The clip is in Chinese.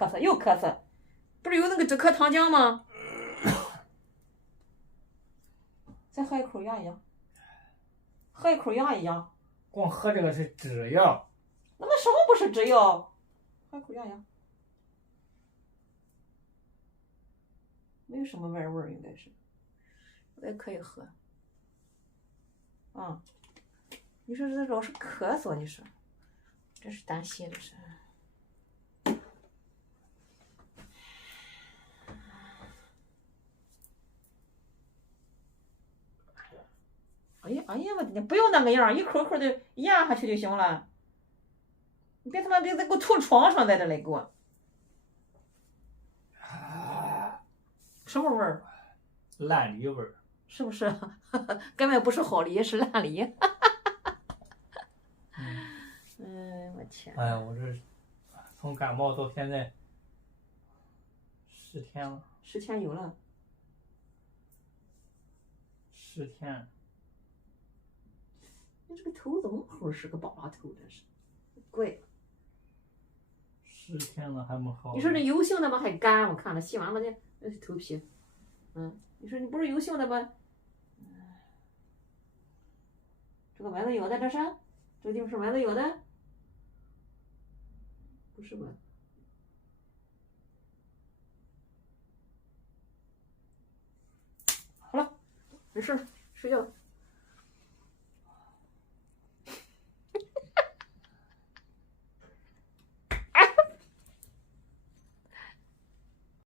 咳嗽又咳嗽，不是有那个止咳糖浆吗？再喝一口压一压，喝一口压一压。光喝这个是止药。那么什么不是止药？喝一口压压，没有什么味儿，应该是，也可以喝。啊，你说这老是咳嗽，你说，真是担心这是。哎呀哎呀，我你不要那个样，一口口的咽下去就行了。你别他妈别再给我吐床上，在这里给我。什么味儿？烂梨味儿。是不是？根本不是好梨，是烂梨。我天。哎呀，我这从感冒到现在10天了。10天有了。10天。你这个头怎么回事？个宝拉头，真是怪。 10天了还没好。你说这油性的吧还干，我看了洗完了那是头皮。你说你不是油性的吧？这个丸子咬的这是？这个地方是丸子咬的？不是吧？好了，没事了，睡觉了。